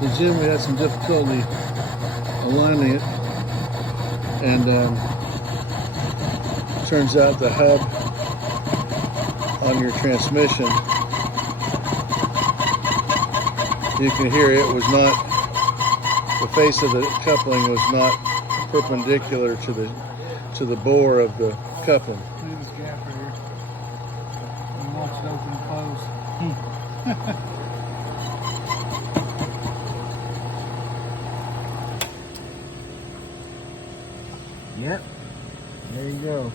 the gym, we had some difficulty aligning it, and turns out the hub on your transmission, you can hear it was not, the face of the coupling was not perpendicular to the bore of the coupling. Look at this gap right here. And watch it open and close. Yep. There you go.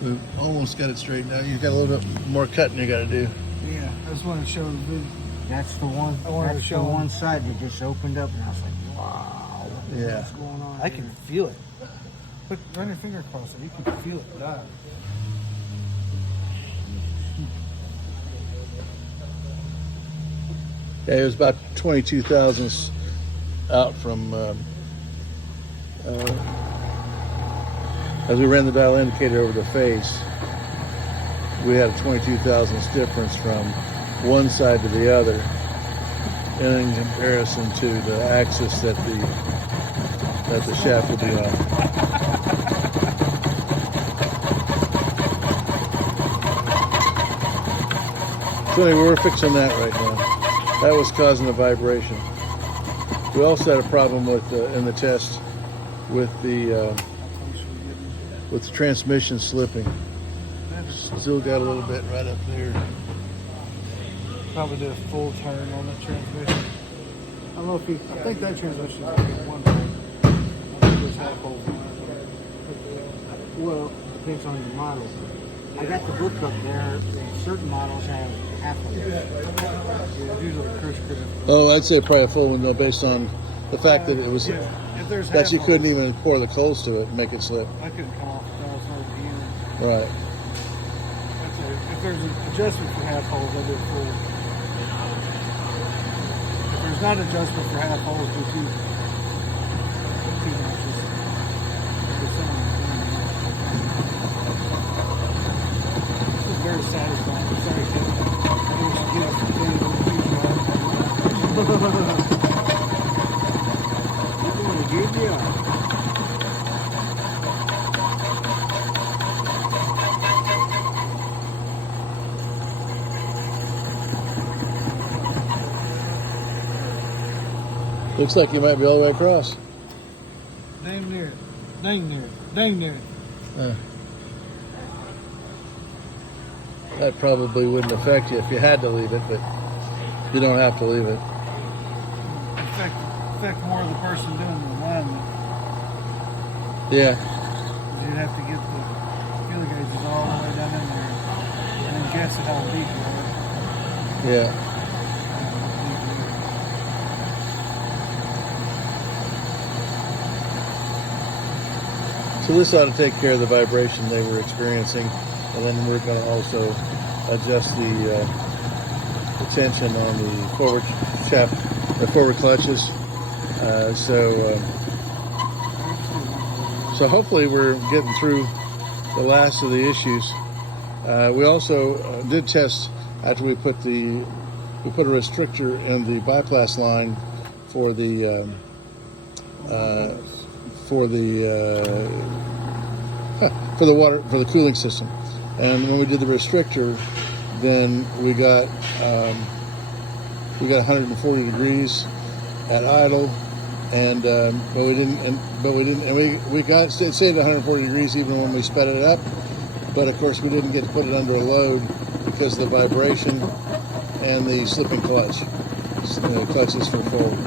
So almost got it straightened out. You got a little bit more cutting you got to do. Yeah, I just wanted to show the video. That's the one. I wanted to show one side that just opened up, and I was like, wow. What's going on? I can feel it. Run your finger across it. You can feel it dive. Yeah, it was about 22 thousandths out from, as we ran the dial indicator over the face, we had a 22 thousandths difference from one side to the other, and in comparison to the axis that the shaft would be on. So anyway, we're fixing that right now. That was causing the vibration. We also had a problem with in the test with the transmission slipping. Still got a little bit right up there. Probably did a full turn on that transmission. I don't know if I think that transmission is like one thing. I think there's half holes in it. Well, it depends on the model. I got the book up there. Certain models have half of it. Yeah, usually Chris. Oh, I'd say probably a full window based on the fact that it was if there's that you half couldn't holes, even pour the coals to it and make it slip. I couldn't come off the dial, so beginning. Right. If there's an adjustment for half holes, I do it full. If there's not adjustment for half holes, do two notches. This is very satisfying. I'm sorry, Kevin. I wish you get up and I'm going to give you up. Looks like you might be all the way across. Dang near it. Dang near it. Dang near it. That probably wouldn't affect you if you had to leave it, but you don't have to leave it. Affect more of the person doing the alignment. Yeah. You'd have to get the feeler gauges all the way down in there and then guess at how deep you are. Yeah. So this ought to take care of the vibration they were experiencing, and then we're going to also adjust the tension on the forward shaft, the forward clutches. So hopefully we're getting through the last of the issues. We also did test after we put a restrictor in the bypass line for the cooling system, and when we did the restrictor, then we got 140 degrees at idle, and we got it stayed at 140 degrees even when we sped it up, but of course we didn't get to put it under a load because of the vibration and the slipping clutch. The clutch is for forward.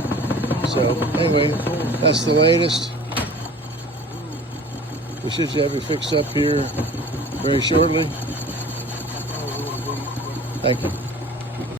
So anyway, that's the latest. We should have it fixed up here very shortly. Thank you.